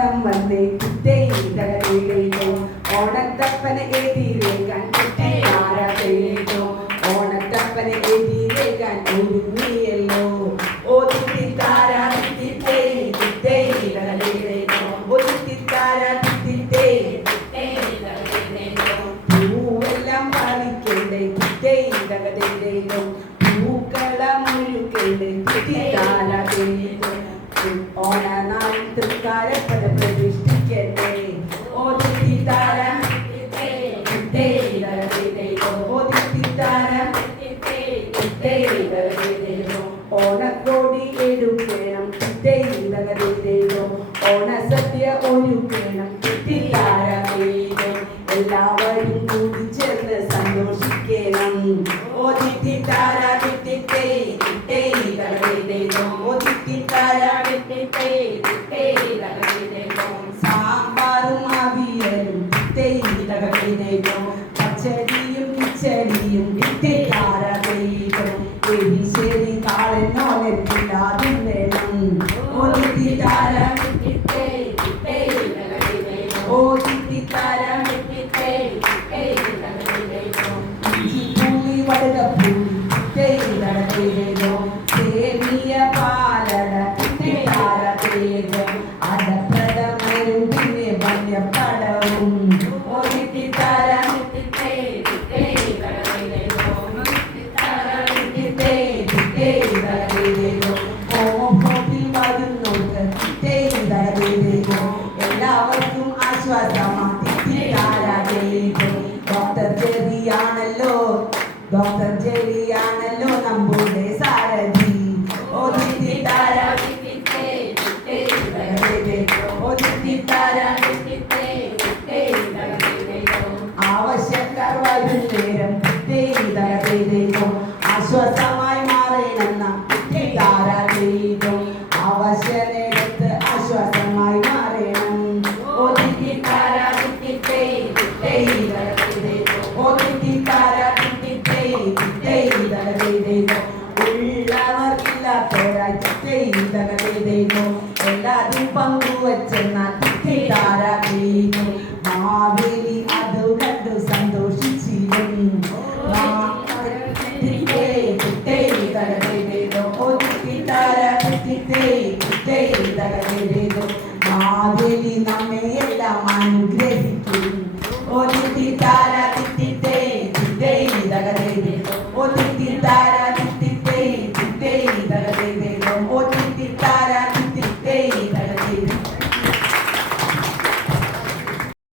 ഓണം വന്നേ കുറ്റയിലോ ഓണത്തപ്പനെ എതിരേക്കാൻ കുട്ടിയാരോ ഓണത്തപ്പനെ എതിരേക്കാൻ ഒരുങ്ങിയല്ലോ ഓ തിത്തിത്താര പൂവെല്ലാം പാലിക്കേണ്ടേ കുറ്റയിലോ പൂക്കളമൊഴുക്കേണ്ടേ കുട്ടിത്താര ഓണനാളിൽ തൃക്കാരപ്പന പ്രതിഷ്ഠിക്കട്ടെ ഓ തിത്തിത്താര ഓണക്കോടി എടുക്കണം ഓണസദ്യ ഒരുക്കണം എല്ലാവരും കൂടി ചേർന്ന് സന്തോഷിക്കണം ഓ തിത്തിത്താര സാമ്പാറും അവിയലും പച്ചടിയും കിച്ചടിയും എരിശ്ശേരി കാളനോലെല്ലാതും വേണം ഓ തിത്തിത്താര ഓ തിത്തിത്താര പുളി വടകപ്പുളി സേമിയ പാലട അടപ്രഥമനും പിന്നെ വന്യപ്പടവും ഓ തിത്തിത്താര എല്ലാവർക്കും ഡോക്ടർ ജെറിയാണല്ലോ നമ്മുടെ സാരഥി ഓ തിത്തിത്താര ആവശ്യക്കാർ വരും നേരം ആശ്വാസമായി മാറണമെന്ന ആവശ്യ നേരത്ത് ആശ്വാസമായി മാറണം ഓ തിത്തിത്താര ഉള്ളവർ ഇല്ലാത്തവരായി എല്ലാതും പങ്കുവച്ചെന്ന മാവേലി അത് കണ്ടു സന്തോഷിച്ചിരുന്നു മാവേലി നമ്മെ